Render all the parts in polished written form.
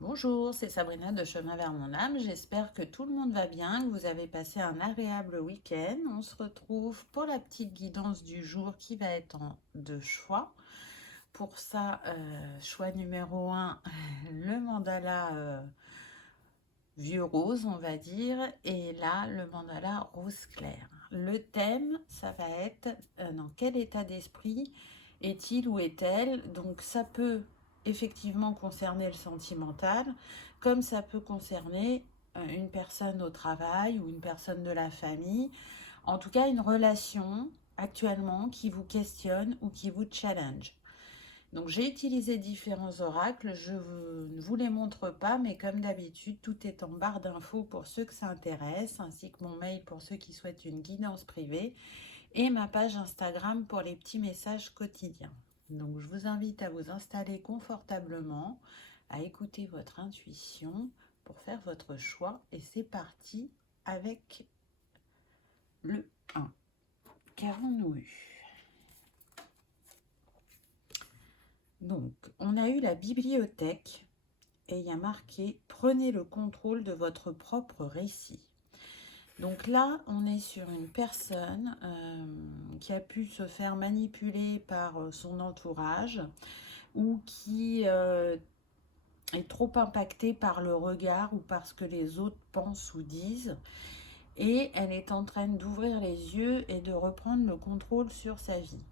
Bonjour, c'est Sabrina de Chemin vers mon âme. J'espère que tout le monde va bien, que vous avez passé un agréable week-end. On se retrouve pour la petite guidance du jour qui va être en deux choix. Pour ça, choix numéro un, le mandala vieux rose, on va dire, et là, le mandala rose clair. Le thème, ça va être dans quel état d'esprit est-il ou est-elle. Donc ça peut effectivement concerner le sentimental, comme ça peut concerner une personne au travail ou une personne de la famille. En tout cas, une relation actuellement qui vous questionne ou qui vous challenge. Donc j'ai utilisé différents oracles, je ne vous les montre pas, mais comme d'habitude, tout est en barre d'infos pour ceux que ça intéresse, ainsi que mon mail pour ceux qui souhaitent une guidance privée, et ma page Instagram pour les petits messages quotidiens. Donc je vous invite à vous installer confortablement, à écouter votre intuition pour faire votre choix, et c'est parti avec le 1. Qu'avons-nous eu? Donc, on a eu la bibliothèque et il y a marqué « Prenez le contrôle de votre propre récit ». Donc là, on est sur une personne qui a pu se faire manipuler par son entourage ou qui est trop impactée par le regard ou par ce que les autres pensent ou disent. Et elle est en train d'ouvrir les yeux et de reprendre le contrôle sur sa vie.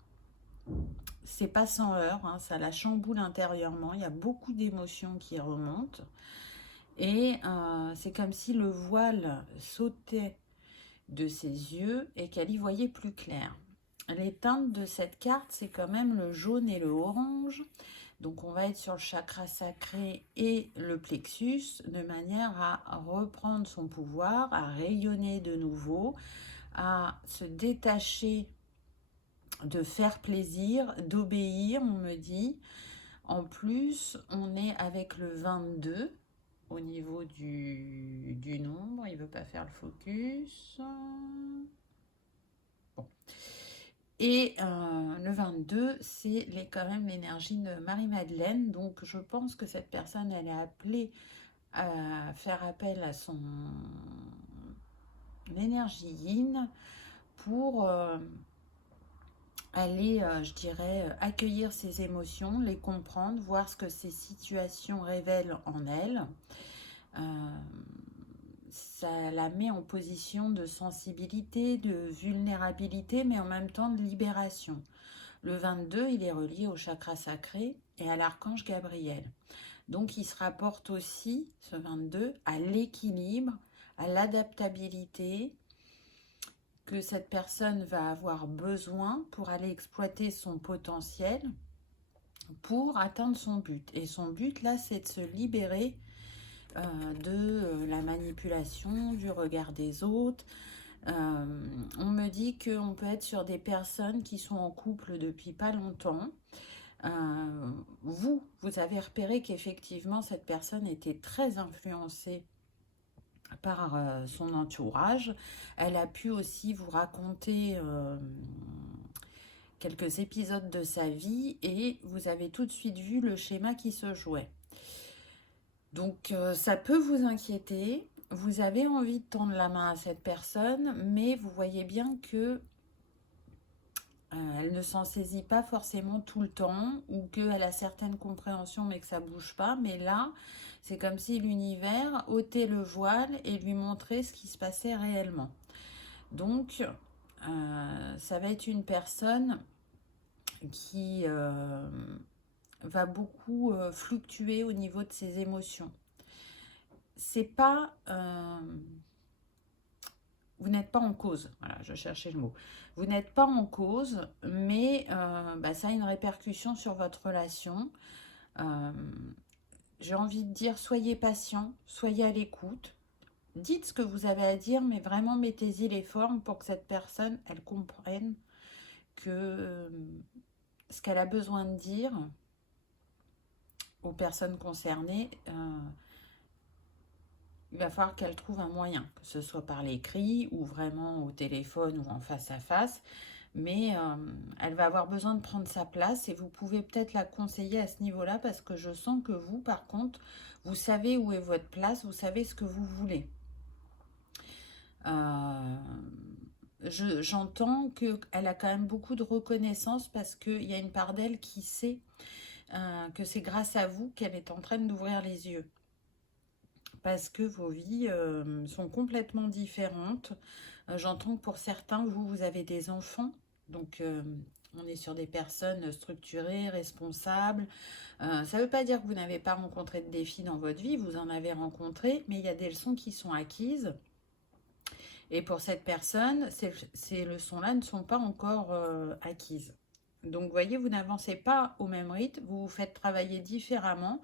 C'est pas sans heurts, hein, ça la chamboule intérieurement, il y a beaucoup d'émotions qui remontent. Et c'est comme si le voile sautait de ses yeux et qu'elle y voyait plus clair. Les teintes de cette carte, c'est quand même le jaune et le orange. Donc on va être sur le chakra sacré et le plexus de manière à reprendre son pouvoir, à rayonner de nouveau, à se détacher de faire plaisir, d'obéir, on me dit. En plus, on est avec le 22 au niveau du nombre. Il ne veut pas faire le focus. Bon. Et le 22, c'est quand même l'énergie de Marie-Madeleine. Donc, je pense que cette personne, elle est appelée à faire appel à son énergie yin pour aller, je dirais, accueillir ses émotions, les comprendre, voir ce que ces situations révèlent en elle. Ça la met en position de sensibilité, de vulnérabilité, mais en même temps de libération. Le 22, il est relié au chakra sacré et à l'archange Gabriel. Donc il se rapporte aussi, ce 22, à l'équilibre, à l'adaptabilité que cette personne va avoir besoin pour aller exploiter son potentiel pour atteindre son but. Et son but, là, c'est de se libérer de la manipulation, du regard des autres. On me dit qu'on peut être sur des personnes qui sont en couple depuis pas longtemps. Vous avez repéré qu'effectivement cette personne était très influencée par son entourage. Elle a pu aussi vous raconter quelques épisodes de sa vie et vous avez tout de suite vu le schéma qui se jouait. Donc ça peut vous inquiéter, vous avez envie de tendre la main à cette personne, mais vous voyez bien que elle ne s'en saisit pas forcément tout le temps ou qu'elle a certaines compréhensions mais que ça bouge pas. Mais là, c'est comme si l'univers ôtait le voile et lui montrait ce qui se passait réellement. Donc, ça va être une personne qui va beaucoup fluctuer au niveau de ses émotions. C'est pas... vous n'êtes pas en cause, voilà, je cherchais le mot. Vous n'êtes pas en cause, mais ça a une répercussion sur votre relation. J'ai envie de dire, soyez patient, soyez à l'écoute. Dites ce que vous avez à dire, mais vraiment mettez-y les formes pour que cette personne, elle comprenne que ce qu'elle a besoin de dire aux personnes concernées, il va falloir qu'elle trouve un moyen, que ce soit par l'écrit ou vraiment au téléphone ou en face à face. mais elle va avoir besoin de prendre sa place et vous pouvez peut-être la conseiller à ce niveau-là parce que je sens que vous, par contre, vous savez où est votre place, vous savez ce que vous voulez. Euh, J'entends qu'elle a quand même beaucoup de reconnaissance parce qu'il y a une part d'elle qui sait que c'est grâce à vous qu'elle est en train d'ouvrir les yeux. Parce que vos vies sont complètement différentes. J'entends que pour certains, vous avez des enfants. Donc, on est sur des personnes structurées, responsables. Ça ne veut pas dire que vous n'avez pas rencontré de défis dans votre vie. Vous en avez rencontré, mais il y a des leçons qui sont acquises. Et pour cette personne, ces leçons-là ne sont pas encore acquises. Donc, vous voyez, vous n'avancez pas au même rythme. Vous vous faites travailler différemment.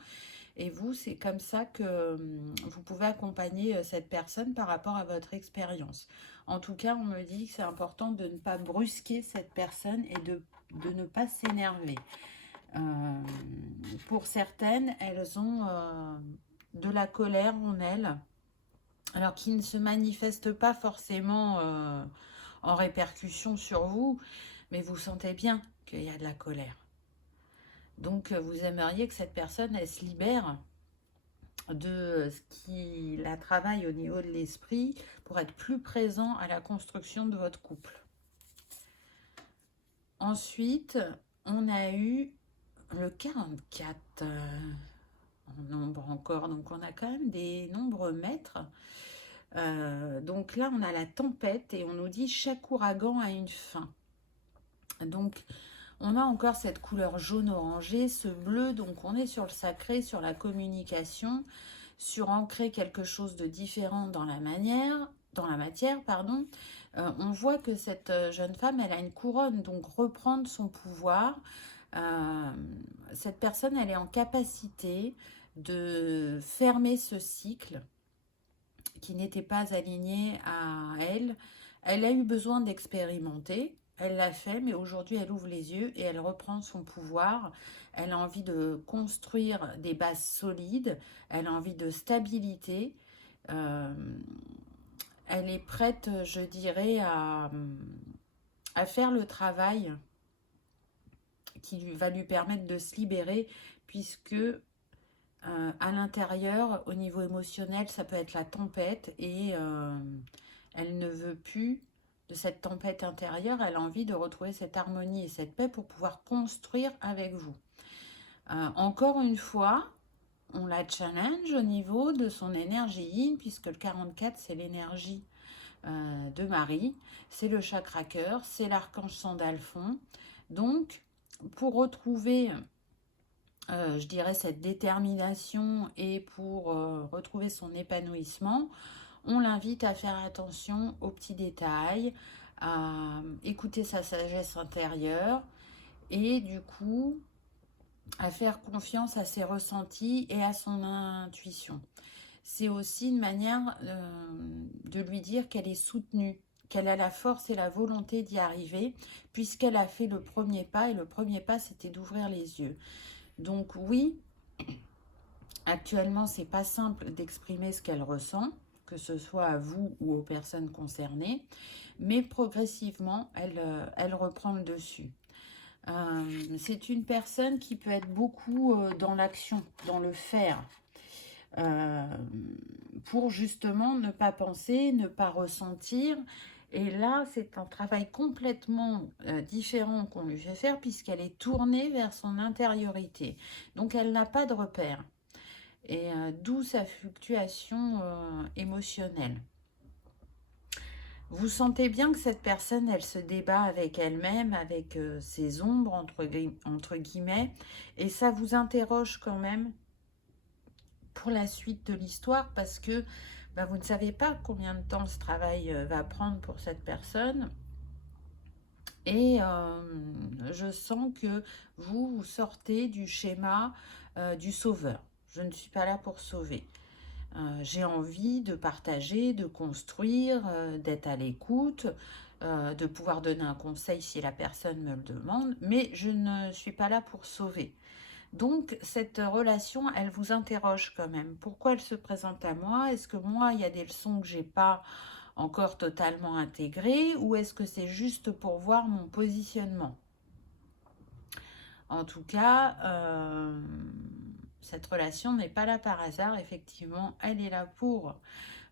Et vous, c'est comme ça que vous pouvez accompagner cette personne par rapport à votre expérience. En tout cas, on me dit que c'est important de ne pas brusquer cette personne et de ne pas s'énerver. Euh, pour certaines, elles ont de la colère en elles, alors qui ne se manifeste pas forcément en répercussion sur vous, mais vous sentez bien qu'il y a de la colère. Donc, vous aimeriez que cette personne, elle se libère de ce qui la travaille au niveau de l'esprit pour être plus présent à la construction de votre couple. Ensuite, on a eu le 44 en nombre encore, donc on a quand même des nombres maîtres. Donc là, on a la tempête et on nous dit chaque ouragan a une fin. Donc, on a encore cette couleur jaune-orangé, ce bleu, donc on est sur le sacré, sur la communication, sur ancrer quelque chose de différent dans la matière, pardon. On voit que cette jeune femme, elle a une couronne, donc reprendre son pouvoir. Cette personne, elle est en capacité de fermer ce cycle qui n'était pas aligné à elle. Elle a eu besoin d'expérimenter. Elle l'a fait, mais aujourd'hui, elle ouvre les yeux et elle reprend son pouvoir. Elle a envie de construire des bases solides. Elle a envie de stabilité. Euh, Elle est prête, je dirais, à faire le travail qui va lui permettre de se libérer, puisque à l'intérieur, au niveau émotionnel, ça peut être la tempête et elle ne veut plus de cette tempête intérieure. Elle a envie de retrouver cette harmonie et cette paix pour pouvoir construire avec vous. Encore une fois, on la challenge au niveau de son énergie yin, puisque le 44, c'est l'énergie de Marie, c'est le chakra cœur, c'est l'archange Sandalphon. Donc, pour retrouver je dirais, cette détermination et pour retrouver son épanouissement, on l'invite à faire attention aux petits détails, à écouter sa sagesse intérieure et du coup à faire confiance à ses ressentis et à son intuition. C'est aussi une manière de lui dire qu'elle est soutenue, qu'elle a la force et la volonté d'y arriver, puisqu'elle a fait le premier pas, et le premier pas, c'était d'ouvrir les yeux. Donc oui, actuellement, c'est pas simple d'exprimer ce qu'elle ressent, que ce soit à vous ou aux personnes concernées, mais progressivement, elle reprend le dessus. C'est une personne qui peut être beaucoup dans l'action, dans le faire, euh, pour justement ne pas penser, ne pas ressentir. Et là, c'est un travail complètement différent qu'on lui fait faire puisqu'elle est tournée vers son intériorité. Donc, elle n'a pas de repère. Et d'où sa fluctuation émotionnelle. Vous sentez bien que cette personne, elle se débat avec elle-même, avec ses ombres, entre guillemets, et ça vous interroge quand même pour la suite de l'histoire parce que bah, vous ne savez pas combien de temps ce travail va prendre pour cette personne. Et je sens que vous sortez du schéma du sauveur. Je ne suis pas là pour sauver. J'ai envie de partager, de construire, d'être à l'écoute, de pouvoir donner un conseil si la personne me le demande, mais je ne suis pas là pour sauver. Donc, cette relation, elle vous interroge quand même. Pourquoi elle se présente à moi? Est-ce que moi, il y a des leçons que j'ai pas encore totalement intégré ou est-ce que c'est juste pour voir mon positionnement? En tout cas, cette relation n'est pas là par hasard. Effectivement, elle est là pour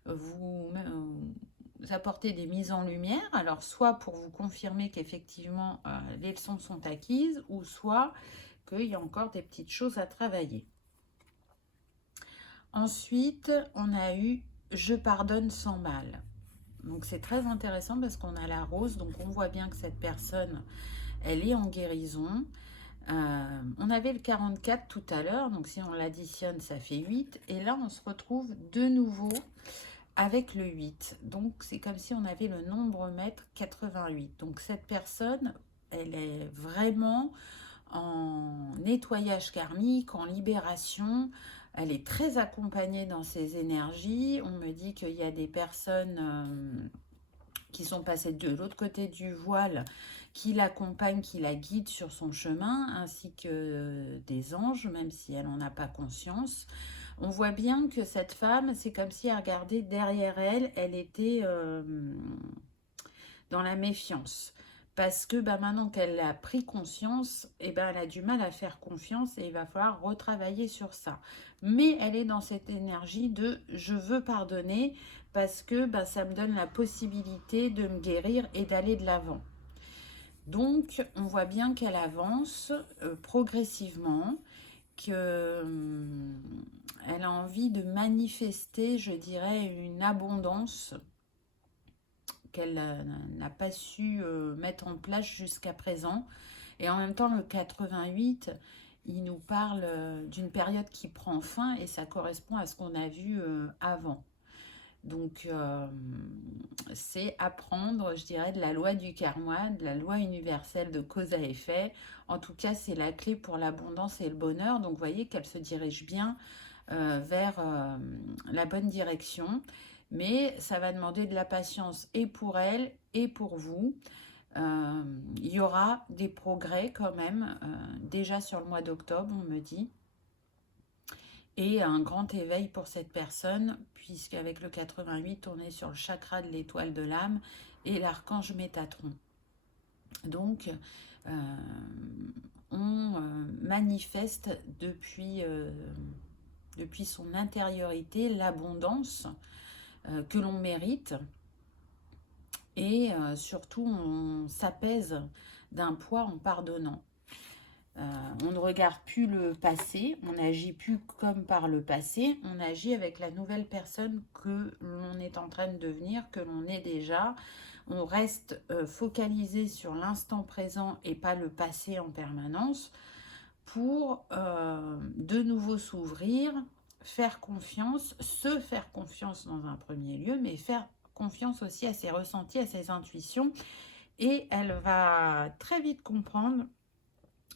vous apporter des mises en lumière. Alors, soit pour vous confirmer qu'effectivement, les leçons sont acquises, ou soit qu'il y a encore des petites choses à travailler. Ensuite, on a eu « Je pardonne sans mal ». Donc, c'est très intéressant parce qu'on a la rose. Donc, on voit bien que cette personne, elle est en guérison. On avait le 44 tout à l'heure, donc si on l'additionne, ça fait 8. Et là, on se retrouve de nouveau avec le 8. Donc, c'est comme si on avait le nombre maître 88. Donc, cette personne, elle est vraiment en nettoyage karmique, en libération. Elle est très accompagnée dans ses énergies. On me dit qu'il y a des personnes qui sont passées de l'autre côté du voile, qui l'accompagnent, qui la guident sur son chemin, ainsi que des anges, même si elle n'en a pas conscience. On voit bien que cette femme, c'est comme si elle regardait derrière elle, elle était dans la méfiance. Parce que maintenant qu'elle a pris conscience, elle a du mal à faire confiance et il va falloir retravailler sur ça. Mais elle est dans cette énergie de « je veux pardonner » parce que ça me donne la possibilité de me guérir et d'aller de l'avant. Donc, on voit bien qu'elle avance progressivement, qu'elle a envie de manifester, je dirais, une abondance qu'elle n'a pas su mettre en place jusqu'à présent. Et en même temps, le 88, il nous parle d'une période qui prend fin et ça correspond à ce qu'on a vu avant. Donc, c'est apprendre, je dirais, de la loi du karma, de la loi universelle de cause à effet. En tout cas, c'est la clé pour l'abondance et le bonheur. Donc, vous voyez qu'elle se dirige bien vers la bonne direction. Mais ça va demander de la patience et pour elle et pour vous. Il y aura des progrès quand même, déjà sur le mois d'octobre, on me dit. Et un grand éveil pour cette personne, puisqu'avec le 88, on est sur le chakra de l'étoile de l'âme et l'archange Métatron. Donc, on manifeste depuis son intériorité l'abondance que l'on mérite. Et surtout, on s'apaise d'un poids en pardonnant. On ne regarde plus le passé, on n'agit plus comme par le passé, on agit avec la nouvelle personne que l'on est en train de devenir, que l'on est déjà. On reste focalisé sur l'instant présent et pas le passé en permanence pour de nouveau s'ouvrir, faire confiance, se faire confiance dans un premier lieu, mais faire confiance aussi à ses ressentis, à ses intuitions. Et elle va très vite comprendre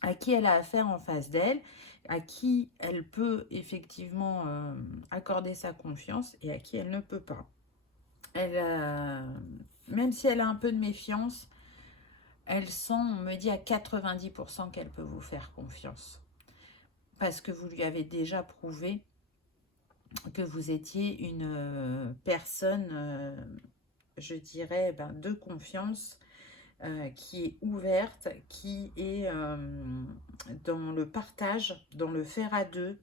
à qui elle a affaire en face d'elle, à qui elle peut effectivement accorder sa confiance et à qui elle ne peut pas. Même si elle a un peu de méfiance, elle sent, on me dit à 90% qu'elle peut vous faire confiance. Parce que vous lui avez déjà prouvé que vous étiez une personne, je dirais, de confiance, qui est ouverte, qui est dans le partage, dans le faire à deux,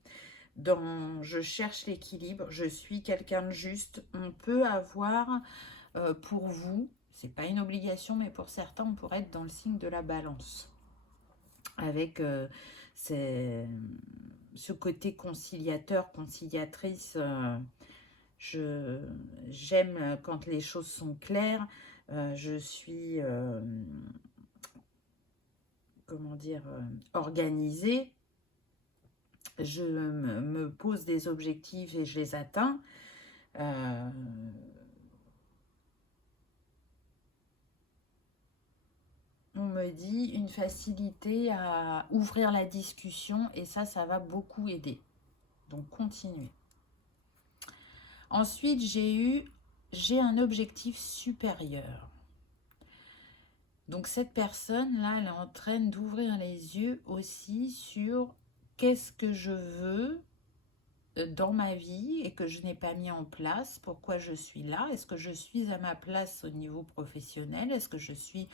dans je cherche l'équilibre, je suis quelqu'un de juste. On peut avoir pour vous, c'est pas une obligation, mais pour certains, on pourrait être dans le signe de la balance. Avec ce côté conciliateur, conciliatrice, j'aime quand les choses sont claires. Je suis, comment dire, organisée. Je me pose des objectifs et je les atteins. On me dit une facilité à ouvrir la discussion et ça va beaucoup aider. Donc, continuez. Ensuite, j'ai un objectif supérieur. Donc, cette personne-là, elle est en train d'ouvrir les yeux aussi sur qu'est-ce que je veux dans ma vie et que je n'ai pas mis en place? Pourquoi je suis là? Est-ce que je suis à ma place au niveau professionnel? Est-ce que je suis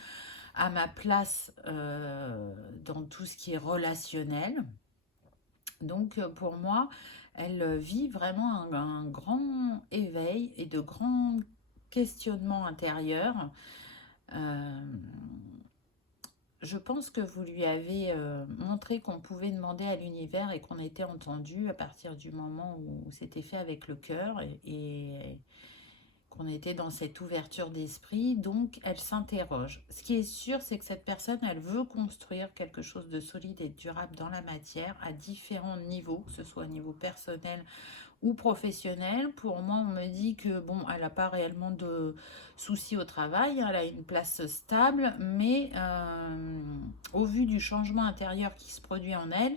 à ma place dans tout ce qui est relationnel? Donc pour moi, elle vit vraiment un grand éveil et de grands questionnements intérieurs. Euh, je pense que vous lui avez montré qu'on pouvait demander à l'univers et qu'on était entendu à partir du moment où c'était fait avec le cœur et qu'on était dans cette ouverture d'esprit. Donc, elle s'interroge. Ce qui est sûr, c'est que cette personne, elle veut construire quelque chose de solide et durable dans la matière à différents niveaux, que ce soit au niveau personnel ou professionnelle. Pour moi, on me dit que bon, elle n'a pas réellement de soucis au travail, elle a une place stable, mais au vu du changement intérieur qui se produit en elle,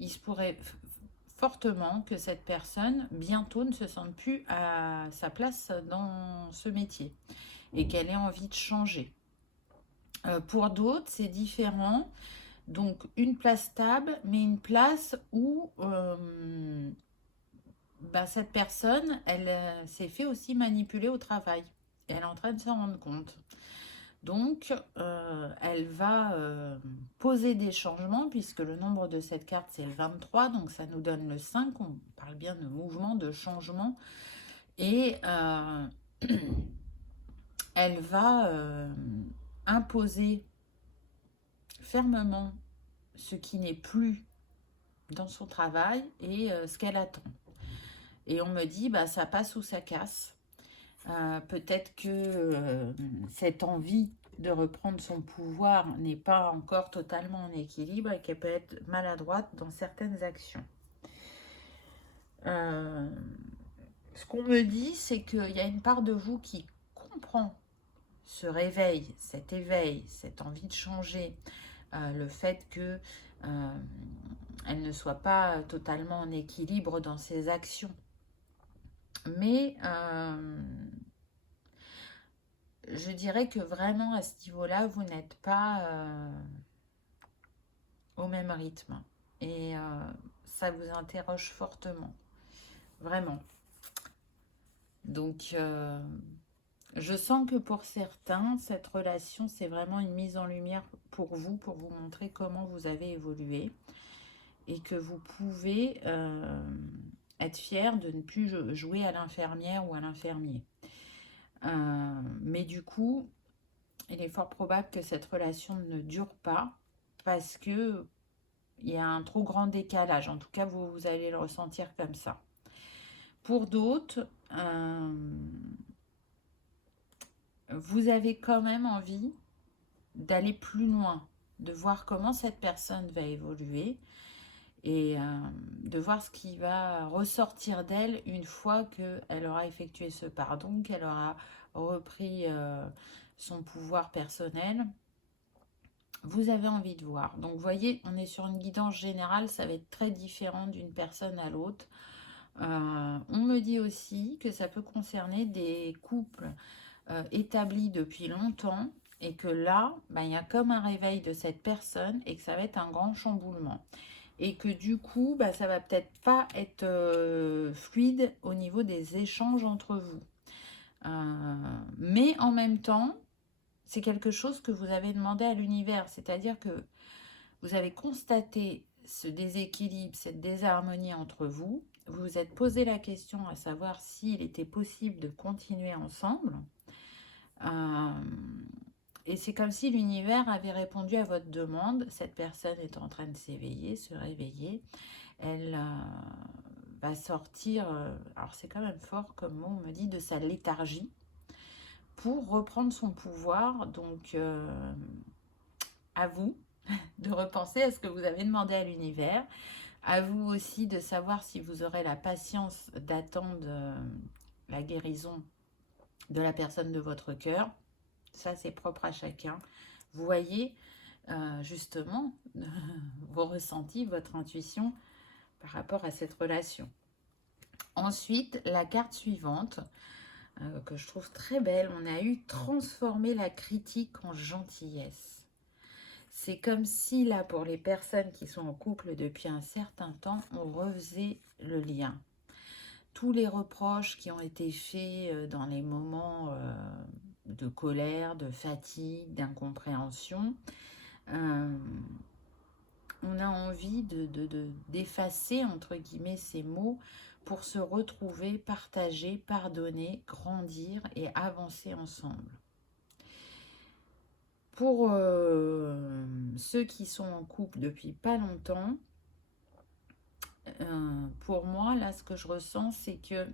il se pourrait fortement que cette personne bientôt ne se sente plus à sa place dans ce métier et qu'elle ait envie de changer. Pour d'autres, c'est différent. Donc une place stable, mais une place où bah, cette personne, elle s'est fait aussi manipuler au travail. Et elle est en train de s'en rendre compte. Donc, elle va poser des changements, puisque le nombre de cette carte, c'est le 23, donc ça nous donne le 5. On parle bien de mouvement, de changement. Et elle va imposer fermement ce qui n'est plus dans son travail et ce qu'elle attend. Et on me dit, bah, ça passe ou ça casse. Peut-être que cette envie de reprendre son pouvoir n'est pas encore totalement en équilibre et qu'elle peut être maladroite dans certaines actions. Ce qu'on me dit, c'est qu'il y a une part de vous qui comprend ce réveil, cette envie de changer, le fait que elle ne soit pas totalement en équilibre dans ses actions. Mais je dirais que vraiment à ce niveau-là, vous n'êtes pas au même rythme. Et ça vous interroge fortement. Vraiment. Donc, je sens que pour certains, cette relation, c'est vraiment une mise en lumière pour vous montrer comment vous avez évolué. Et que vous pouvez être fier de ne plus jouer à l'infirmière ou à l'infirmier. Mais du coup, il est fort probable que cette relation ne dure pas parce que il y a un trop grand décalage. En tout cas, vous allez le ressentir comme ça. Pour d'autres, vous avez quand même envie d'aller plus loin, de voir comment cette personne va évoluer et de voir ce qui va ressortir d'elle une fois qu'elle aura effectué ce pardon, qu'elle aura repris son pouvoir personnel. Vous avez envie de voir. Donc, vous voyez, on est sur une guidance générale, ça va être très différent d'une personne à l'autre. On me dit aussi que ça peut concerner des couples établis depuis longtemps et que là, il y a comme un réveil de cette personne et que ça va être un grand chamboulement. Et que du coup, ça va peut-être pas être fluide au niveau des échanges entre vous. Mais en même temps, c'est quelque chose que vous avez demandé à l'univers. C'est-à-dire que vous avez constaté ce déséquilibre, cette désharmonie entre vous. Vous vous êtes posé la question à savoir s'il était possible de continuer ensemble. Et c'est comme si l'univers avait répondu à votre demande. Cette personne est en train de s'éveiller, se réveiller. Elle va sortir, alors c'est quand même fort comme mot, on me dit, de sa léthargie pour reprendre son pouvoir. Donc, à vous de repenser à ce que vous avez demandé à l'univers. À vous aussi de savoir si vous aurez la patience d'attendre la guérison de la personne de votre cœur. Ça, c'est propre à chacun. Vous voyez justement vos ressentis, votre intuition par rapport à cette relation. Ensuite, la carte suivante, que je trouve très belle, on a eu transformer la critique en gentillesse. C'est comme si là, pour les personnes qui sont en couple depuis un certain temps, on refaisait le lien. tous les reproches qui ont été faits dans les moments de colère, de fatigue, d'incompréhension, euh, on a envie d'effacer, entre guillemets, ces mots pour se retrouver, partager, pardonner, grandir et avancer ensemble. Pour ceux qui sont en couple depuis pas longtemps, pour moi, là, ce que je ressens, c'est que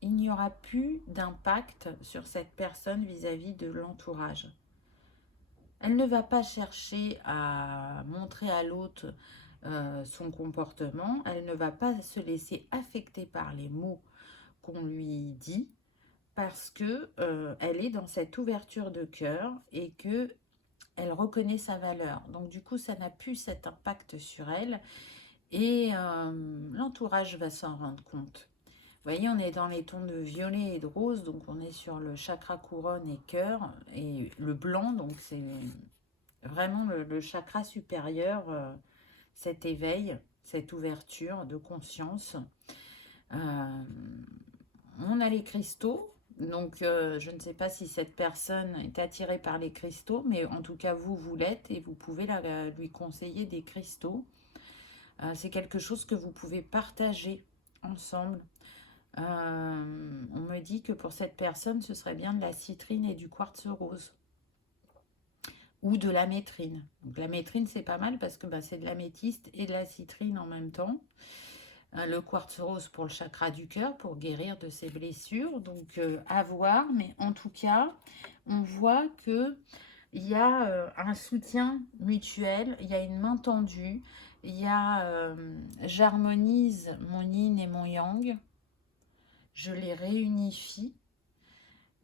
il n'y aura plus d'impact sur cette personne vis-à-vis de l'entourage. Elle ne va pas chercher à montrer à l'autre son comportement. Elle ne va pas se laisser affecter par les mots qu'on lui dit parce que elle est dans cette ouverture de cœur et que elle reconnaît sa valeur. Donc du coup, ça n'a plus cet impact sur elle et l'entourage va s'en rendre compte. Vous voyez, on est dans les tons de violet et de rose, donc on est sur le chakra couronne et cœur, et le blanc, donc c'est vraiment le chakra supérieur, cet éveil, cette ouverture de conscience. On a les cristaux, donc je ne sais pas si cette personne est attirée par les cristaux, mais en tout cas vous l'êtes et vous pouvez lui conseiller des cristaux. C'est quelque chose que vous pouvez partager ensemble. On me dit que pour cette personne, ce serait bien de la citrine et du quartz rose. Ou de l'amétrine. Donc l'amétrine, c'est pas mal parce que c'est de l'améthyste et de la citrine en même temps. Le quartz rose pour le chakra du cœur, pour guérir de ses blessures. Donc à voir, mais en tout cas, on voit que il y a un soutien mutuel, il y a une main tendue, il y a j'harmonise mon yin et mon yang, je les réunifie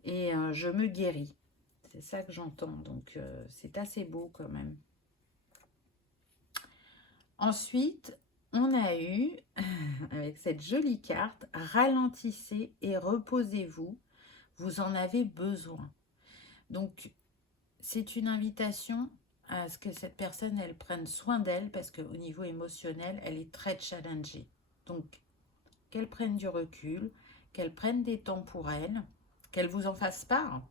et je me guéris. C'est ça que j'entends, donc c'est assez beau quand même. Ensuite, on a eu, avec cette jolie carte, ralentissez et reposez-vous, vous en avez besoin. Donc, c'est une invitation à ce que cette personne, elle prenne soin d'elle, parce qu'au niveau émotionnel, elle est très challengée. Donc, qu'elle prenne du recul, qu'elle prenne des temps pour elle, qu'elle vous en fasse part,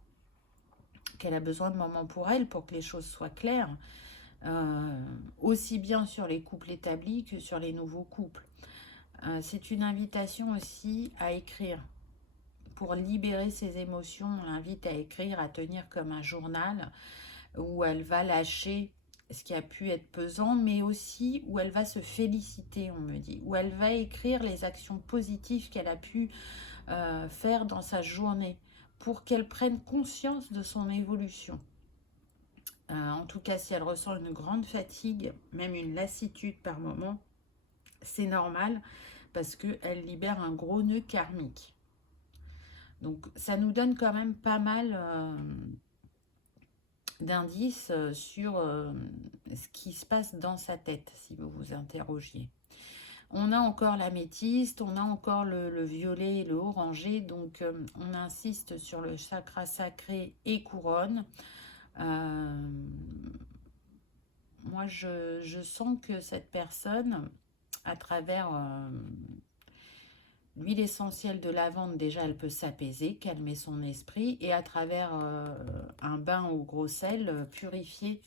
qu'elle a besoin de moments pour elle pour que les choses soient claires, aussi bien sur les couples établis que sur les nouveaux couples. C'est une invitation aussi à écrire. Pour libérer ses émotions, on l'invite à écrire, à tenir comme un journal où elle va lâcher ce qui a pu être pesant, mais aussi où elle va se féliciter, on me dit, où elle va écrire les actions positives qu'elle a pu faire dans sa journée pour qu'elle prenne conscience de son évolution. En tout cas, si elle ressent une grande fatigue, même une lassitude par moment, c'est normal parce qu'elle libère un gros nœud karmique. Donc, ça nous donne quand même pas mal d'indices sur ce qui se passe dans sa tête, si vous vous interrogiez. On a encore l'améthyste, on a encore le violet et le orangé, donc on insiste sur le chakra sacré et couronne. Moi, je sens que cette personne, à travers l'huile essentielle de lavande, déjà, elle peut s'apaiser, calmer son esprit, et à travers un bain au gros sel, purifier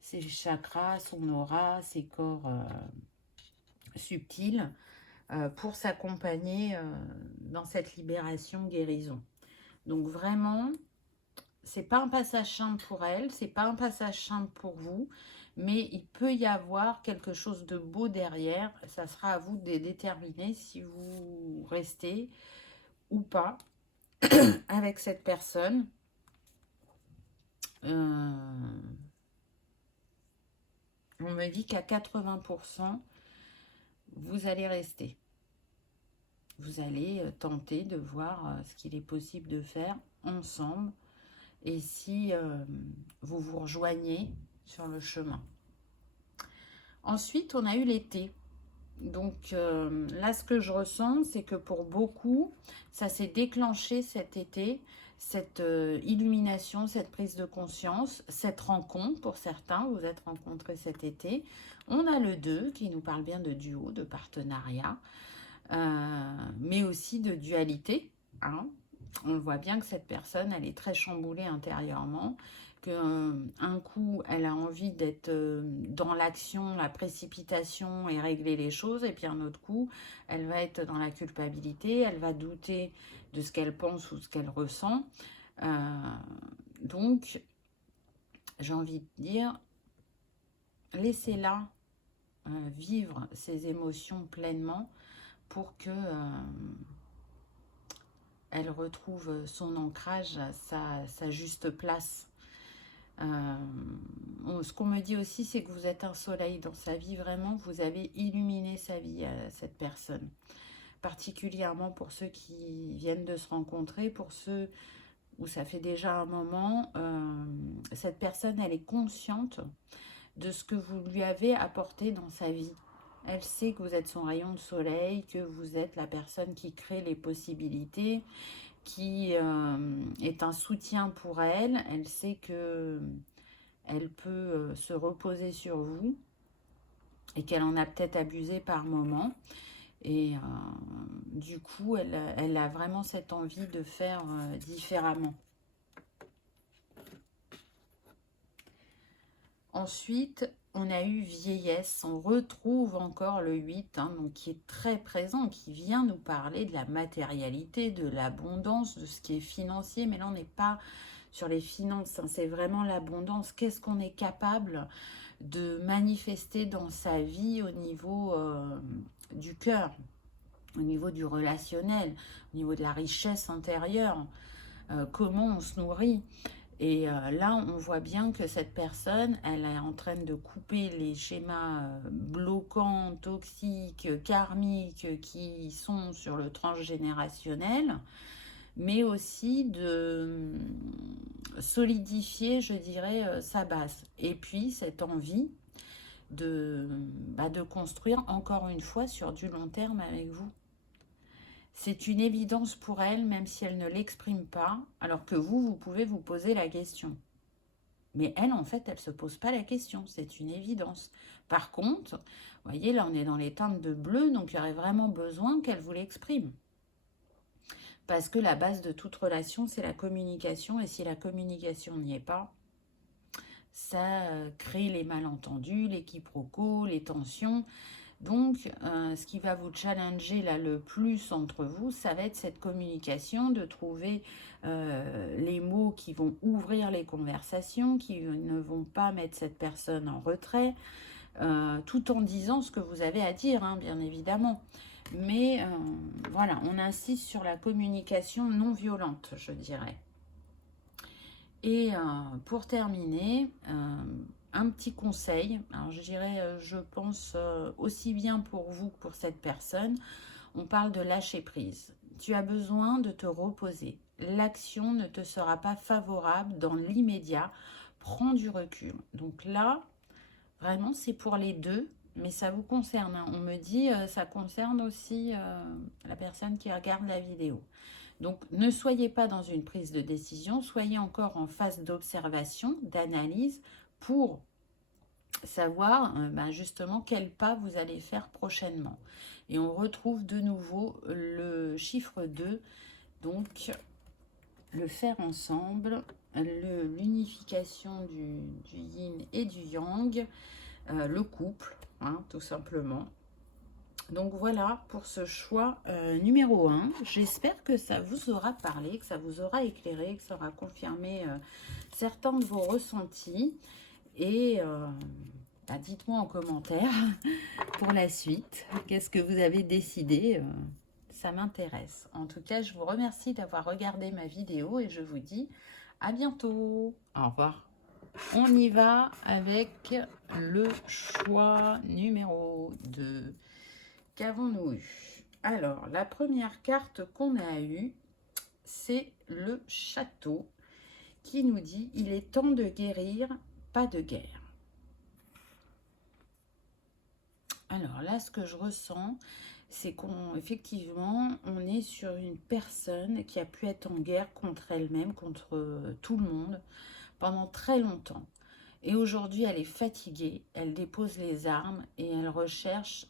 ses chakras, son aura, ses corps subtils, pour s'accompagner dans cette libération, guérison. Donc vraiment, c'est pas un passage simple pour elle, c'est pas un passage simple pour vous, mais il peut y avoir quelque chose de beau derrière. Ça sera à vous de déterminer si vous restez ou pas avec cette personne. On me dit qu'à 80%, vous allez rester. Vous allez tenter de voir ce qu'il est possible de faire ensemble et si vous vous rejoignez sur le chemin. Ensuite, on a eu l'été. Donc là, ce que je ressens, c'est que pour beaucoup, ça s'est déclenché cet été, cette illumination, cette prise de conscience, cette rencontre. Pour certains, vous êtes rencontrés cet été. On a le 2 qui nous parle bien de duo, de partenariat. mais aussi de dualité, hein. On voit bien que cette personne, elle est très chamboulée intérieurement, qu'un coup, elle a envie d'être dans l'action, la précipitation et régler les choses, et puis un autre coup, elle va être dans la culpabilité, elle va douter de ce qu'elle pense ou ce qu'elle ressent. Donc, j'ai envie de dire, laissez-la vivre ses émotions pleinement pour que elle retrouve son ancrage, sa juste place. Ce qu'on me dit aussi, c'est que vous êtes un soleil dans sa vie, vraiment, vous avez illuminé sa vie à cette personne. Particulièrement pour ceux qui viennent de se rencontrer, pour ceux où ça fait déjà un moment, cette personne, elle est consciente de ce que vous lui avez apporté dans sa vie. Elle sait que vous êtes son rayon de soleil, que vous êtes la personne qui crée les possibilités, qui est un soutien pour elle. Elle sait que elle peut se reposer sur vous et qu'elle en a peut-être abusé par moment. Et du coup, elle a vraiment cette envie de faire différemment. Ensuite, on a eu vieillesse. On retrouve encore le 8, hein, donc qui est très présent, qui vient nous parler de la matérialité, de l'abondance, de ce qui est financier. Mais là, on n'est pas sur les finances, hein, c'est vraiment l'abondance. Qu'est-ce qu'on est capable de manifester dans sa vie au niveau du cœur, au niveau du relationnel, au niveau de la richesse intérieure, comment on se nourrit. Et là, on voit bien que cette personne, elle est en train de couper les schémas bloquants, toxiques, karmiques qui sont sur le transgénérationnel, mais aussi de solidifier, je dirais, sa base. Et puis, cette envie de construire encore une fois sur du long terme avec vous. C'est une évidence pour elle, même si elle ne l'exprime pas, alors que vous pouvez vous poser la question. Mais elle, en fait, elle ne se pose pas la question, c'est une évidence. Par contre, vous voyez, là, on est dans les teintes de bleu, donc il y aurait vraiment besoin qu'elle vous l'exprime. Parce que la base de toute relation, c'est la communication, et si la communication n'y est pas, ça crée les malentendus, les quiproquos, les tensions. Donc, ce qui va vous challenger là le plus entre vous, ça va être cette communication, de trouver les mots qui vont ouvrir les conversations, qui ne vont pas mettre cette personne en retrait, tout en disant ce que vous avez à dire, hein, bien évidemment. Mais voilà, on insiste sur la communication non violente, je dirais. Et pour terminer, un petit conseil, alors je dirais, je pense aussi bien pour vous que pour cette personne, on parle de lâcher prise. Tu as besoin de te reposer. L'action ne te sera pas favorable dans l'immédiat. Prends du recul. Donc là, vraiment, c'est pour les deux, mais ça vous concerne, hein. On me dit, ça concerne aussi la personne qui regarde la vidéo. Donc, ne soyez pas dans une prise de décision, soyez encore en phase d'observation, d'analyse, pour savoir justement quel pas vous allez faire prochainement. Et on retrouve de nouveau le chiffre 2, donc le faire ensemble, l'unification du yin et du yang, le couple, hein, tout simplement. Donc voilà pour ce choix numéro 1. J'espère que ça vous aura parlé, que ça vous aura éclairé, que ça aura confirmé certains de vos ressentis. Et dites-moi en commentaire pour la suite, qu'est-ce que vous avez décidé, ça m'intéresse. En tout cas, je vous remercie d'avoir regardé ma vidéo et je vous dis à bientôt. Au revoir. On y va avec le choix numéro 2. Qu'avons-nous eu? Alors, la première carte qu'on a eue, c'est le château qui nous dit « Il est temps de guérir, pas de guerre ». Alors là, ce que je ressens, c'est qu'effectivement, on est sur une personne qui a pu être en guerre contre elle-même, contre tout le monde, pendant très longtemps. Et aujourd'hui, elle est fatiguée, elle dépose les armes et elle recherche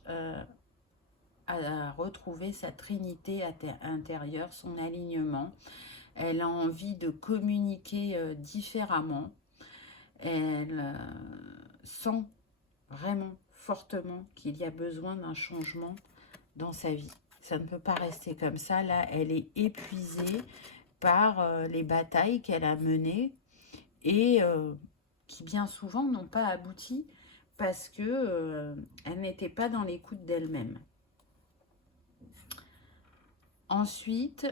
à retrouver sa trinité intérieure, son alignement. Elle a envie de communiquer différemment. Elle sent vraiment fortement qu'il y a besoin d'un changement dans sa vie. Ça ne peut pas rester comme ça. Là, elle est épuisée par les batailles qu'elle a menées et qui bien souvent n'ont pas abouti parce que elle n'était pas dans l'écoute d'elle-même. Ensuite,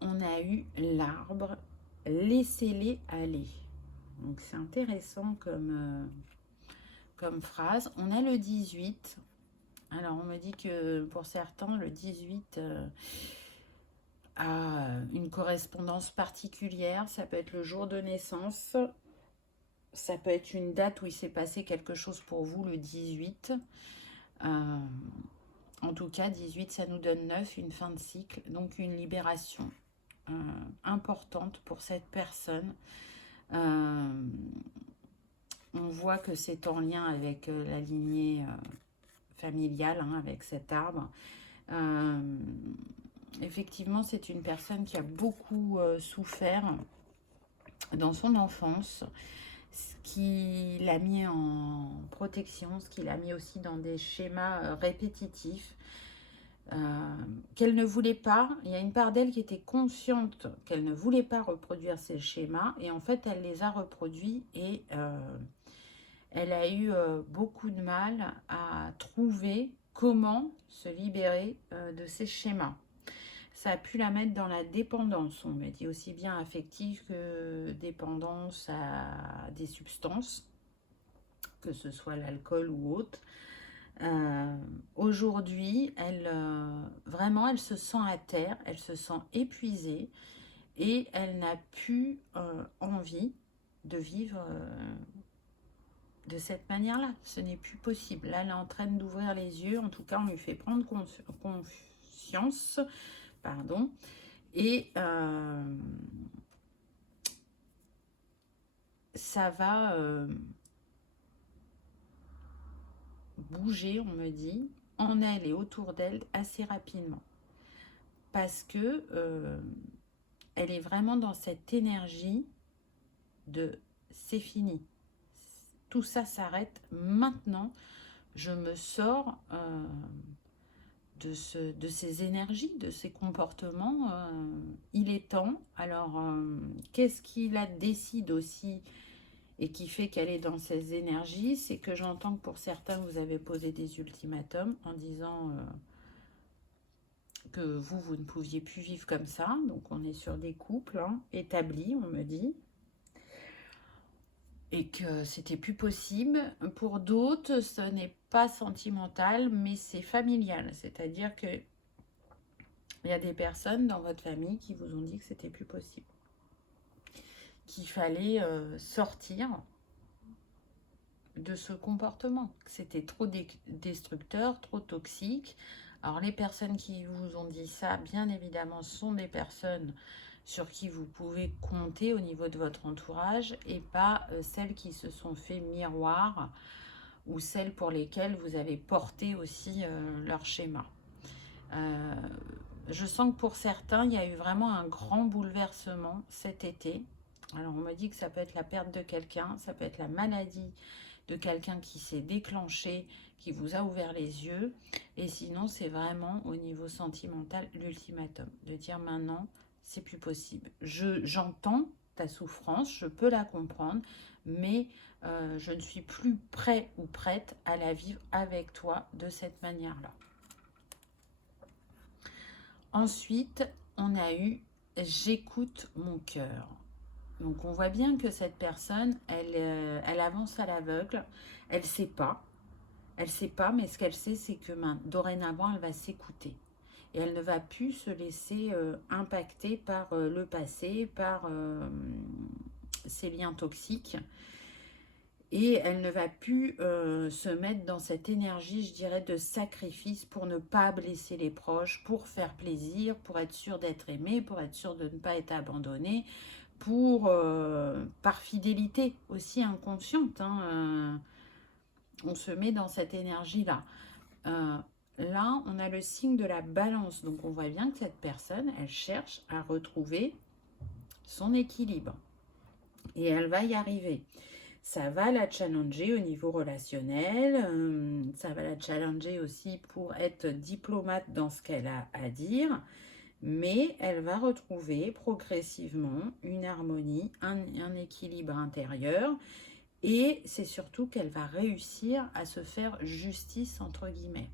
on a eu l'arbre. Laissez-les aller. Donc c'est intéressant comme phrase. On a le 18. Alors on me dit que pour certains, le 18 a une correspondance particulière. Ça peut être le jour de naissance. Ça peut être une date où il s'est passé quelque chose pour vous, le 18. En tout cas, 18, ça nous donne 9, une fin de cycle, donc une libération importante pour cette personne. On voit que c'est en lien avec la lignée familiale, hein, avec cet arbre. Effectivement, c'est une personne qui a beaucoup souffert dans son enfance, ce qui l'a mis en protection, ce qui l'a mis aussi dans des schémas répétitifs qu'elle ne voulait pas. Il y a une part d'elle qui était consciente qu'elle ne voulait pas reproduire ces schémas et en fait elle les a reproduits et elle a eu beaucoup de mal à trouver comment se libérer de ces schémas. Ça a pu la mettre dans la dépendance, on me dit, aussi bien affective que dépendance à des substances, que ce soit l'alcool ou autre. Aujourd'hui, vraiment, elle se sent à terre, elle se sent épuisée et elle n'a plus envie de vivre de cette manière-là. Ce n'est plus possible. Là, elle est en train d'ouvrir les yeux. En tout cas, on lui fait prendre conscience. Pardon. Et ça va bouger, on me dit, en elle et autour d'elle assez rapidement. Parce que elle est vraiment dans cette énergie de c'est fini. Tout ça s'arrête maintenant. Je me sors de ces énergies, de ces comportements. Il est temps. Alors, qu'est-ce qui la décide aussi et qui fait qu'elle est dans ces énergies? C'est que j'entends que pour certains, vous avez posé des ultimatums en disant que vous ne pouviez plus vivre comme ça. Donc, on est sur des couples établis, on me dit. Et que c'était plus possible. Pour d'autres, ce n'est pas sentimental, mais c'est familial. C'est-à-dire que il y a des personnes dans votre famille qui vous ont dit que c'était plus possible. Qu'il fallait sortir de ce comportement. Que c'était trop destructeur, trop toxique. Alors les personnes qui vous ont dit ça, bien évidemment, sont des personnes sur qui vous pouvez compter au niveau de votre entourage et pas celles qui se sont fait miroir ou celles pour lesquelles vous avez porté aussi leur schéma. Je sens que pour certains, il y a eu vraiment un grand bouleversement cet été. Alors on me dit que ça peut être la perte de quelqu'un, ça peut être la maladie de quelqu'un qui s'est déclenché, qui vous a ouvert les yeux. Et sinon, c'est vraiment au niveau sentimental l'ultimatum. De dire maintenant, c'est plus possible. J'entends ta souffrance, je peux la comprendre, mais je ne suis plus prêt ou prête à la vivre avec toi de cette manière-là. Ensuite, on a eu « J'écoute mon cœur ». Donc, on voit bien que cette personne, elle avance à l'aveugle. Elle ne sait pas. Elle ne sait pas, mais ce qu'elle sait, c'est que dorénavant, elle va s'écouter. Et elle ne va plus se laisser impacter par le passé, par ses liens toxiques. Et elle ne va plus se mettre dans cette énergie, je dirais, de sacrifice pour ne pas blesser les proches, pour faire plaisir, pour être sûr d'être aimée, pour être sûr de ne pas être abandonnée, par fidélité aussi inconsciente. On se met dans cette énergie-là. là, on a le signe de la balance. Donc, on voit bien que cette personne, elle cherche à retrouver son équilibre. Et elle va y arriver. Ça va la challenger au niveau relationnel. Ça va la challenger aussi pour être diplomate dans ce qu'elle a à dire. Mais elle va retrouver progressivement une harmonie, un équilibre intérieur. Et c'est surtout qu'elle va réussir à se faire justice, entre guillemets.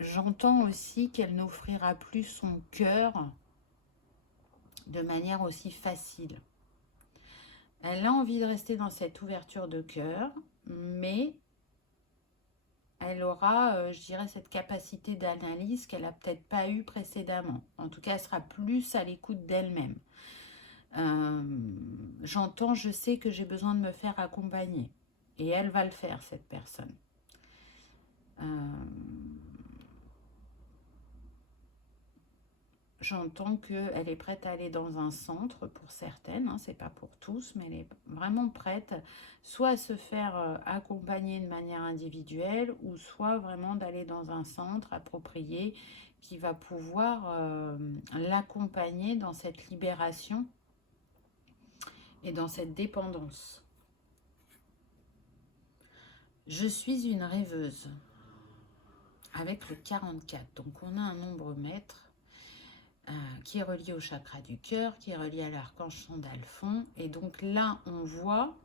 J'entends aussi qu'elle n'offrira plus son cœur de manière aussi facile. Elle a envie de rester dans cette ouverture de cœur, mais elle aura, je dirais, cette capacité d'analyse qu'elle n'a peut-être pas eue précédemment. En tout cas, elle sera plus à l'écoute d'elle-même. J'entends, je sais que j'ai besoin de me faire accompagner. Et elle va le faire, cette personne. J'entends qu'elle est prête à aller dans un centre pour certaines, hein, c'est pas pour tous, mais elle est vraiment prête soit à se faire accompagner de manière individuelle ou soit vraiment d'aller dans un centre approprié qui va pouvoir l'accompagner dans cette libération et dans cette dépendance. Je suis une rêveuse avec le 44, donc on a un nombre maître qui est relié au chakra du cœur, qui est relié à l'archange Sandalphon. Et donc là, on voit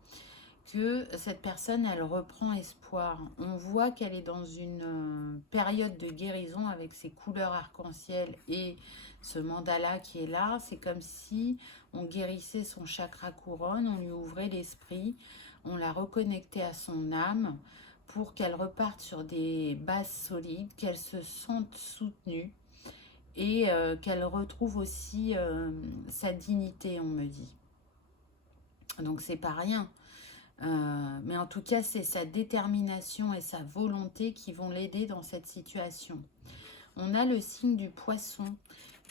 que cette personne, elle reprend espoir. On voit qu'elle est dans une période de guérison avec ses couleurs arc-en-ciel et ce mandala qui est là. C'est comme si on guérissait son chakra couronne, on lui ouvrait l'esprit, on la reconnectait à son âme pour qu'elle reparte sur des bases solides, qu'elle se sente soutenue et qu'elle retrouve aussi sa dignité, on me dit. Donc c'est pas rien. Mais en tout cas, c'est sa détermination et sa volonté qui vont l'aider dans cette situation. On a le signe du poisson.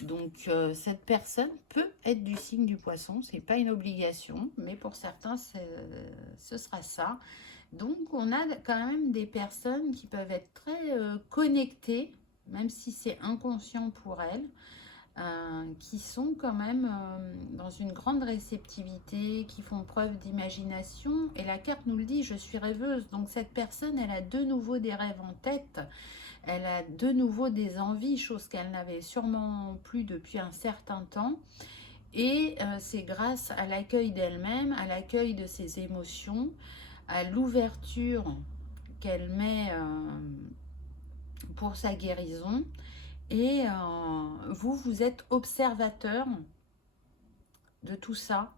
Donc cette personne peut être du signe du poisson, c'est pas une obligation, mais pour certains, ce sera ça. Donc on a quand même des personnes qui peuvent être très connectées, même si c'est inconscient pour elles, qui sont quand même dans une grande réceptivité, qui font preuve d'imagination. Et la carte nous le dit, je suis rêveuse. Donc cette personne, elle a de nouveau des rêves en tête. Elle a de nouveau des envies, chose qu'elle n'avait sûrement plus depuis un certain temps. Et c'est grâce à l'accueil d'elle-même, à l'accueil de ses émotions, à l'ouverture qu'elle met pour sa guérison. Et vous êtes observateur de tout ça.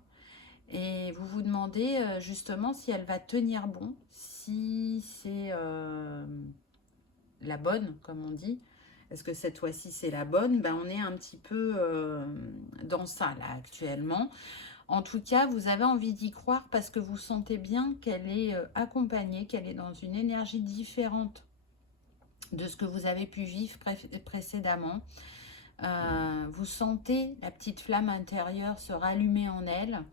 Et vous vous demandez justement si elle va tenir bon, si c'est la bonne, comme on dit. Est-ce que cette fois-ci c'est la bonne? Ben, on est un petit peu dans ça là actuellement. En tout cas, vous avez envie d'y croire parce que vous sentez bien qu'elle est accompagnée, qu'elle est dans une énergie différente de ce que vous avez pu vivre précédemment. Vous sentez la petite flamme intérieure se rallumer en elle,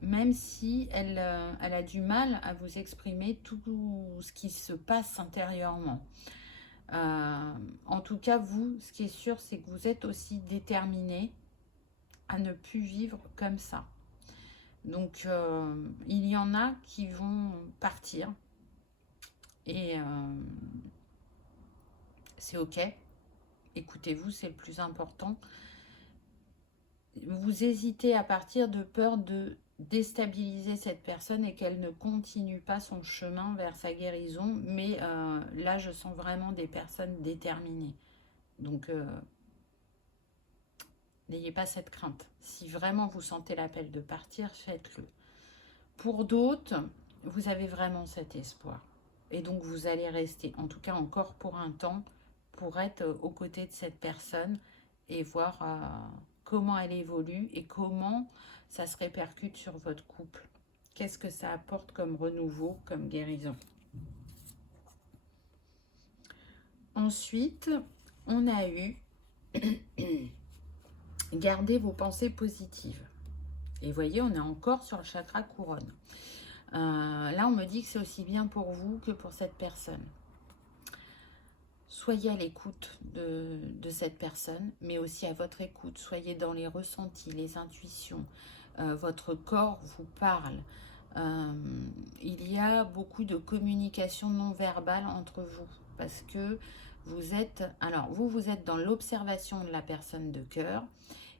même si elle a du mal à vous exprimer tout ce qui se passe intérieurement. En tout cas, vous, ce qui est sûr, c'est que vous êtes aussi déterminé à ne plus vivre comme ça. Donc, il y en a qui vont partir et c'est ok. Écoutez-vous, c'est le plus important. Vous hésitez à partir de peur de déstabiliser cette personne et qu'elle ne continue pas son chemin vers sa guérison. Mais là, je sens vraiment des personnes déterminées. Donc, n'ayez pas cette crainte. Si vraiment vous sentez l'appel de partir, faites-le. Pour d'autres, vous avez vraiment cet espoir. Et donc, vous allez rester, en tout cas encore pour un temps, pour être aux côtés de cette personne et voir comment elle évolue et comment ça se répercute sur votre couple. Qu'est-ce que ça apporte comme renouveau, comme guérison. Ensuite, on a eu gardez vos pensées positives. Et vous voyez, on est encore sur le chakra couronne. Là, on me dit que c'est aussi bien pour vous que pour cette personne. Soyez à l'écoute de cette personne, mais aussi à votre écoute. Soyez dans les ressentis, les intuitions. Votre corps vous parle. Il y a beaucoup de communication non verbale entre vous parce que vous êtes, alors vous êtes dans l'observation de la personne de cœur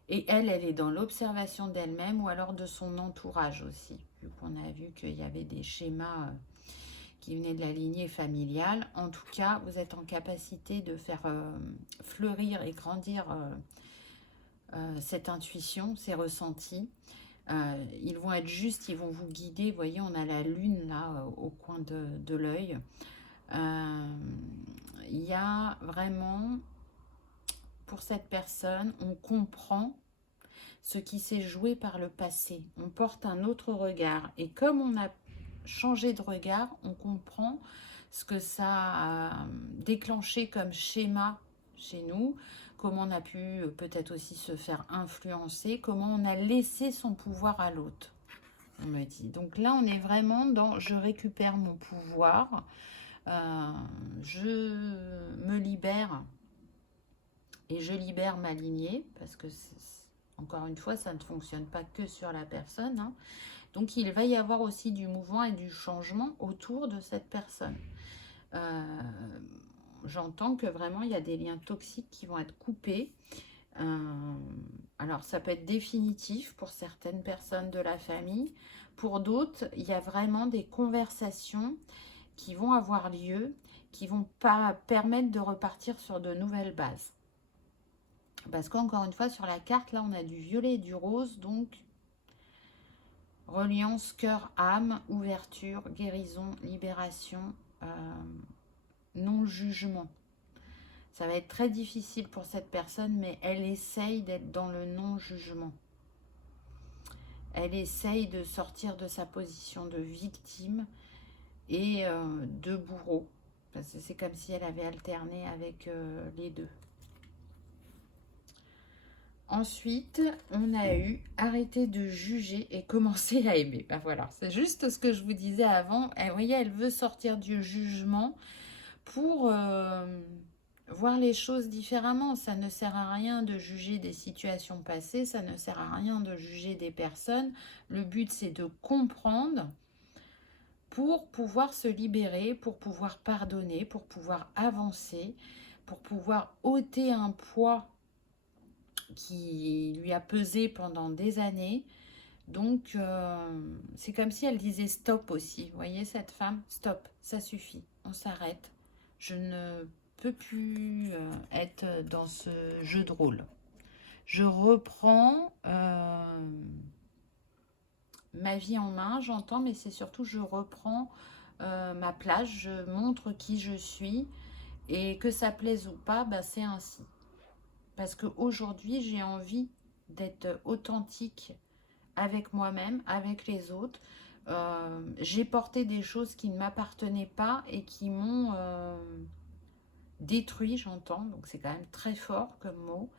et elle est dans l'observation d'elle-même ou alors de son entourage aussi, vu qu'on a vu qu'il y avait des schémas qui venaient de la lignée familiale. En tout cas, vous êtes en capacité de faire fleurir et grandir cette intuition, ces ressentis. Ils vont être justes, ils vont vous guider. Vous voyez, on a la lune là au coin de l'œil. Il y a vraiment, pour cette personne, on comprend ce qui s'est joué par le passé. On porte un autre regard. Et comme on a changé de regard, on comprend ce que ça a déclenché comme schéma chez nous, comment on a pu peut-être aussi se faire influencer, comment on a laissé son pouvoir à l'autre, on me dit. Donc là, on est vraiment dans « je récupère mon pouvoir, je me libère et je libère ma lignée », parce que, encore une fois, ça ne fonctionne pas que sur la personne, hein. Donc, il va y avoir aussi du mouvement et du changement autour de cette personne. J'entends que vraiment, il y a des liens toxiques qui vont être coupés. Alors, ça peut être définitif pour certaines personnes de la famille. Pour d'autres, il y a vraiment des conversations qui vont avoir lieu, qui vont pas permettre de repartir sur de nouvelles bases. Parce qu'encore une fois, sur la carte, là, on a du violet et du rose, donc reliance, cœur, âme, ouverture, guérison, libération, non-jugement. Ça va être très difficile pour cette personne, mais elle essaye d'être dans le non-jugement. Elle essaye de sortir de sa position de victime et de bourreau. Parce que c'est comme si elle avait alterné avec les deux. Ensuite, on a eu arrêter de juger et commencer à aimer. Ben voilà, c'est juste ce que je vous disais avant. Vous voyez, elle veut sortir du jugement pour voir les choses différemment. Ça ne sert à rien de juger des situations passées, ça ne sert à rien de juger des personnes. Le but, c'est de comprendre pour pouvoir se libérer, pour pouvoir pardonner, pour pouvoir avancer, pour pouvoir ôter un poids qui lui a pesé pendant des années. Donc, c'est comme si elle disait stop aussi. Vous voyez, cette femme, stop, ça suffit, on s'arrête. Je ne peux plus être dans ce jeu de rôle. Je reprends ma vie en main, j'entends, mais c'est surtout je reprends ma place, je montre qui je suis, et que ça plaise ou pas, bah, c'est ainsi. Parce qu'aujourd'hui, j'ai envie d'être authentique avec moi-même, avec les autres. J'ai porté des choses qui ne m'appartenaient pas et qui m'ont détruit, j'entends. Donc c'est quand même très fort comme mot.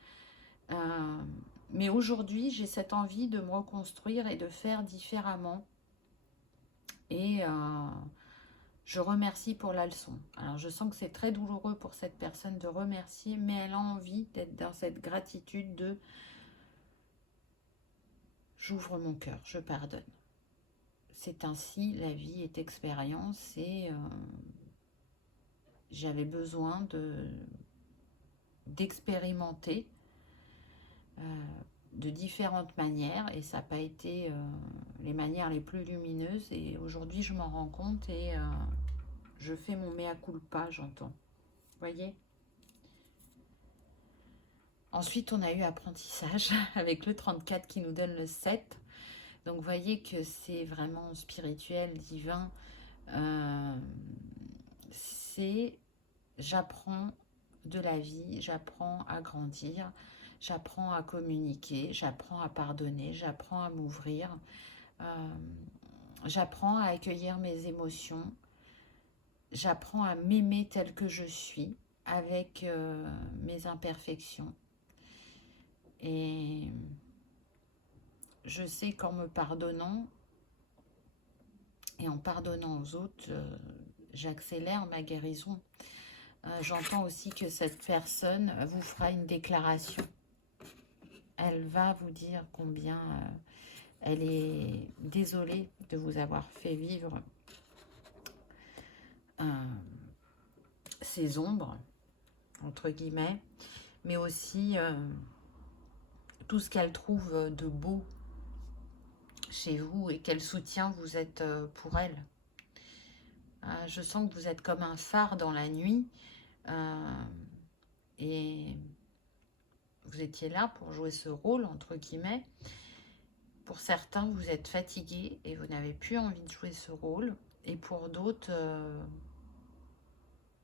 Mais aujourd'hui, j'ai cette envie de me reconstruire et de faire différemment. Et je remercie pour la leçon. Alors je sens que c'est très douloureux pour cette personne de remercier, mais elle a envie d'être dans cette gratitude de j'ouvre mon cœur, je pardonne. C'est ainsi, la vie est expérience et j'avais besoin d'expérimenter de différentes manières et ça n'a pas été les manières les plus lumineuses et aujourd'hui je m'en rends compte et je fais mon mea culpa, j'entends. Vous voyez ? Ensuite, on a eu apprentissage avec le 34 qui nous donne le 7. Donc, vous voyez que c'est vraiment spirituel, divin. C'est j'apprends de la vie, j'apprends à grandir, j'apprends à communiquer, j'apprends à pardonner, j'apprends à m'ouvrir, j'apprends à accueillir mes émotions, j'apprends à m'aimer tel que je suis avec mes imperfections. Et je sais qu'en me pardonnant et en pardonnant aux autres, j'accélère ma guérison. J'entends aussi que cette personne vous fera une déclaration. Elle va vous dire combien elle est désolée de vous avoir fait vivre ces ombres, entre guillemets, mais aussi tout ce qu'elle trouve de beau chez vous et quel soutien vous êtes pour elle. Je sens que vous êtes comme un phare dans la nuit et vous étiez là pour jouer ce rôle, entre guillemets. Pour certains, vous êtes fatigué et vous n'avez plus envie de jouer ce rôle. Et pour d'autres,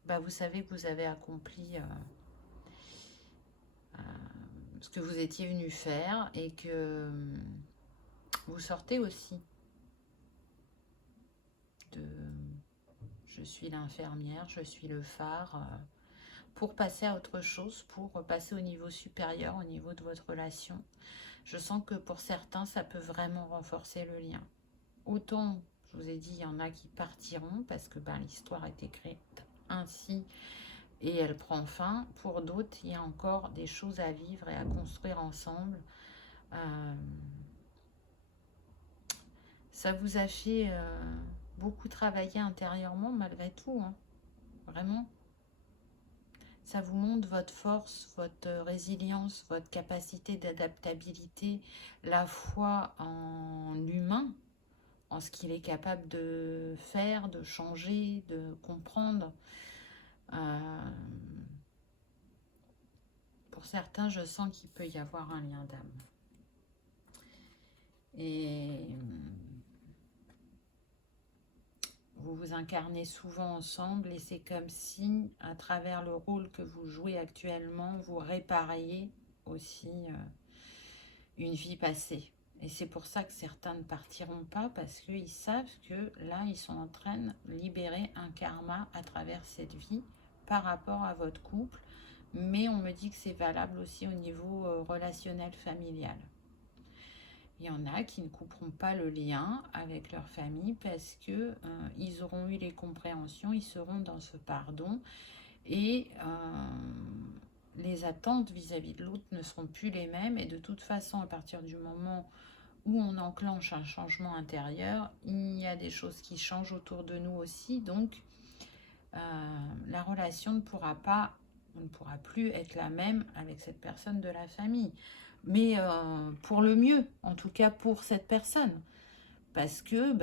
vous savez que vous avez accompli ce que vous étiez venu faire et que vous sortez aussi de je suis l'infirmière, je suis le phare, pour passer à autre chose, pour passer au niveau supérieur, au niveau de votre relation. Je sens que pour certains, ça peut vraiment renforcer le lien. Autant, je vous ai dit, il y en a qui partiront parce que l'histoire est écrite ainsi et elle prend fin. Pour d'autres, il y a encore des choses à vivre et à construire ensemble. Ça vous a fait beaucoup travailler intérieurement malgré tout, hein. Vraiment. Ça vous montre votre force, votre résilience, votre capacité d'adaptabilité, la foi en l'humain, en ce qu'il est capable de faire, de changer, de comprendre. Pour certains, je sens qu'il peut y avoir un lien d'âme. Et vous vous incarnez souvent ensemble et c'est comme si, à travers le rôle que vous jouez actuellement, vous répariez aussi une vie passée. Et c'est pour ça que certains ne partiront pas, parce qu'ils savent que là, ils sont en train de libérer un karma à travers cette vie par rapport à votre couple. Mais on me dit que c'est valable aussi au niveau relationnel familial. Il y en a qui ne couperont pas le lien avec leur famille parce que ils auront eu les compréhensions, ils seront dans ce pardon et les attentes vis-à-vis de l'autre ne seront plus les mêmes. Et de toute façon, à partir du moment où on enclenche un changement intérieur, il y a des choses qui changent autour de nous aussi. Donc, la relation ne pourra plus être la même avec cette personne de la famille. Mais pour le mieux, en tout cas pour cette personne. Parce que,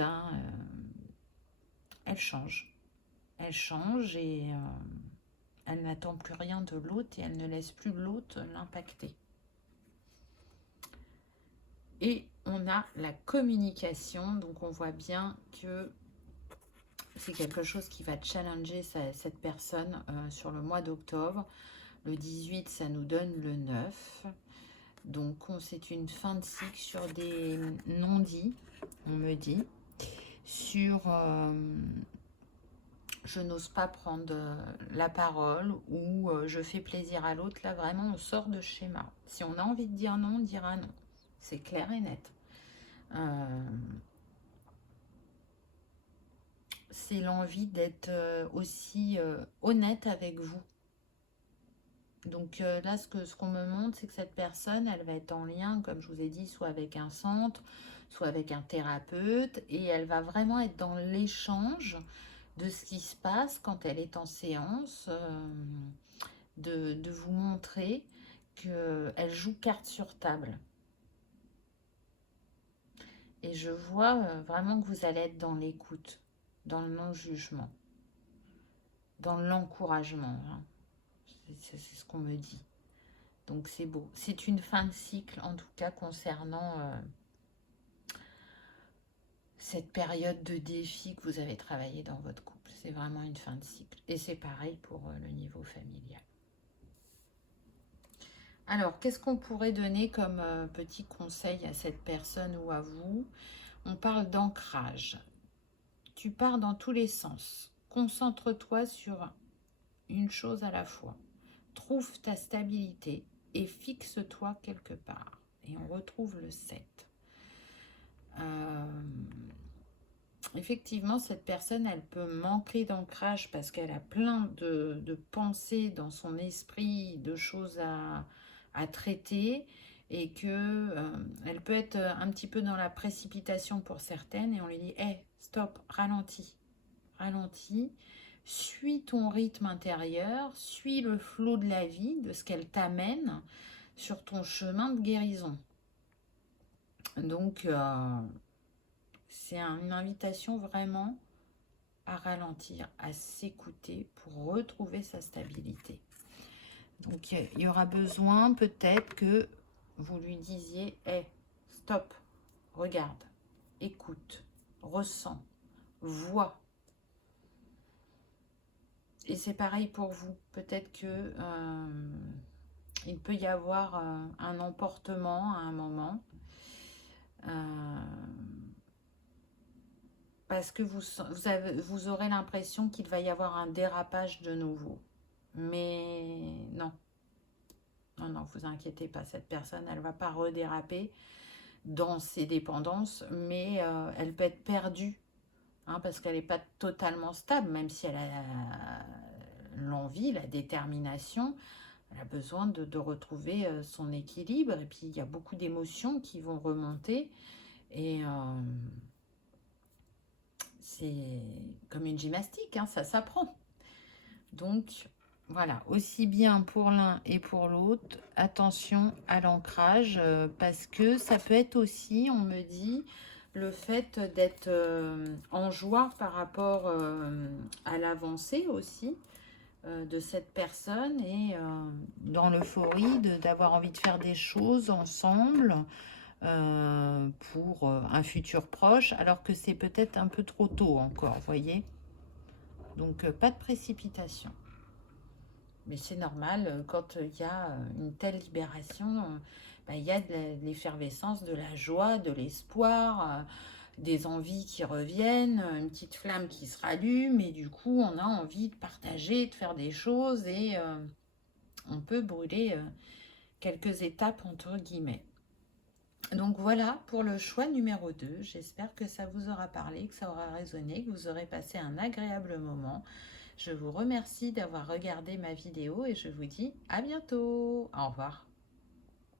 elle change. Elle change et elle n'attend plus rien de l'autre et elle ne laisse plus l'autre l'impacter. Et on a la communication, donc on voit bien que c'est quelque chose qui va challenger cette personne sur le mois d'octobre. Le 18, ça nous donne le 9. Donc, c'est une fin de cycle sur des non-dits, on me dit. Sur je n'ose pas prendre la parole ou je fais plaisir à l'autre. Là, vraiment, on sort de schéma. Si on a envie de dire non, on dira non. C'est clair et net. C'est l'envie d'être aussi honnête avec vous. Donc là, ce qu'on me montre, c'est que cette personne, elle va être en lien, comme je vous ai dit, soit avec un centre, soit avec un thérapeute, et elle va vraiment être dans l'échange de ce qui se passe quand elle est en séance, de vous montrer qu'elle joue carte sur table. Et je vois vraiment que vous allez être dans l'écoute, dans le non-jugement, dans l'encouragement, hein. C'est ce qu'on me dit. Donc c'est beau. C'est une fin de cycle, en tout cas, concernant cette période de défi que vous avez travaillé dans votre couple. C'est vraiment une fin de cycle. Et c'est pareil pour le niveau familial. Alors, qu'est-ce qu'on pourrait donner comme petit conseil à cette personne ou à vous? On parle d'ancrage. Tu pars dans tous les sens. Concentre-toi sur une chose à la fois. Trouve ta stabilité et fixe-toi quelque part. Et on retrouve le 7. Effectivement, cette personne, elle peut manquer d'ancrage parce qu'elle a plein de pensées dans son esprit, de choses à traiter, et que elle peut être un petit peu dans la précipitation pour certaines, et on lui dit, hey, stop, ralentis, ralentis, suis ton rythme intérieur, suis le flot de la vie, de ce qu'elle t'amène sur ton chemin de guérison. Donc, c'est une invitation vraiment à ralentir, à s'écouter pour retrouver sa stabilité. Donc, il y aura besoin peut-être que vous lui disiez, hey, stop, regarde, écoute, ressens, vois. Et c'est pareil pour vous. Peut-être que il peut y avoir un emportement à un moment. Parce que vous aurez l'impression qu'il va y avoir un dérapage de nouveau. Mais non, non, non, vous inquiétez pas, cette personne, elle ne va pas redéraper dans ses dépendances, mais elle peut être perdue, hein, parce qu'elle n'est pas totalement stable, même si elle a l'envie, la détermination, elle a besoin de retrouver son équilibre, et puis il y a beaucoup d'émotions qui vont remonter, et c'est comme une gymnastique, hein, ça s'apprend. Donc, voilà, aussi bien pour l'un et pour l'autre, attention à l'ancrage, parce que ça peut être aussi, on me dit, le fait d'être en joie par rapport à l'avancée aussi de cette personne, et dans l'euphorie d'avoir envie de faire des choses ensemble pour un futur proche, alors que c'est peut-être un peu trop tôt encore, voyez. Donc, pas de précipitation. Mais c'est normal, quand il y a une telle libération, il y a de l'effervescence, de la joie, de l'espoir, des envies qui reviennent, une petite flamme qui se rallume, et du coup, on a envie de partager, de faire des choses, et on peut brûler quelques étapes, entre guillemets. Donc voilà pour le choix numéro 2. J'espère que ça vous aura parlé, que ça aura résonné, que vous aurez passé un agréable moment. Je vous remercie d'avoir regardé ma vidéo et je vous dis à bientôt. Au revoir.